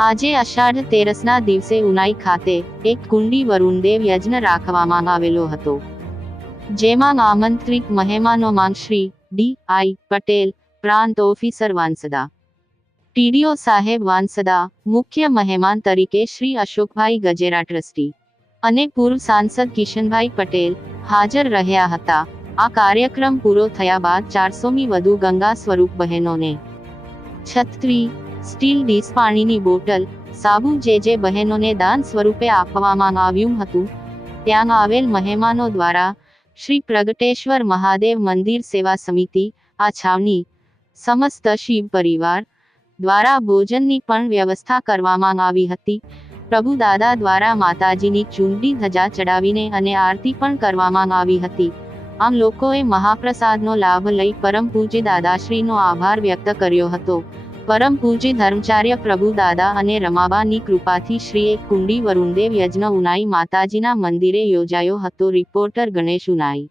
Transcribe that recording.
આજે અષાઢ તેરસના દિવસે ઉનાઈ ખાતે એક કુંડી વરુણદેવ યજ્ઞ રાખવામાં આવેલો હતો, જેમાં આમંત્રિત મહેમાનોમાં શ્રી ડી.આઈ. પટેલ, પ્રાંત ઓફિસર વાંસદા, ટીડીઓ સાહેબ વાંસદા, મુખ્ય મહેમાન તરીકે શ્રી અશોકભાઈ ગજેરા ટ્રસ્ટી અને પૂર્વ સાંસદ કિશનભાઈ પટેલ હાજર રહ્યા હતા। આ કાર્યક્રમ પૂરો થયા બાદ 400મી વધુ ગંગા સ્વરૂપ બહેનોને છત્રી, સ્ટીલ ડીશ, પાણીની બોટલ, સાબુ જે બહેનોને દાન સ્વરૂપે આપવામાં આવ્યું હતું। ત્યાં આવેલ મહેમાનો દ્વારા શ્રી પ્રગટેશ્વર મહાદેવ મંદિર સેવા સમિતિ, આ છાવણી, સમસ્ત શિવ પરિવાર દ્વારા ભોજનની પણ વ્યવસ્થા કરવામાં આવી હતી। પ્રભુ દાદા દ્વારા માતાજીની ચૂંદડી ધજા ચડાવીને અને આરતી પણ કરવામાં આવી હતી। આમ લોકોએ મહાપ્રસાદનો લાભ લઈ પરમ પૂજ્ય દાદાશ્રીનો આભાર વ્યક્ત કર્યો હતો। પરમ પૂજ્ય ધર્મચાર્ય પ્રભુ દાદા અને રમાબાની કૃપાથી શ્રી એક કુંડી વરુણદેવ યજ્ઞ ઉનાઈ માતાજીના મંદિરે યોજાયો હતો। રિપોર્ટર ગણેશ, ઉનાઈ।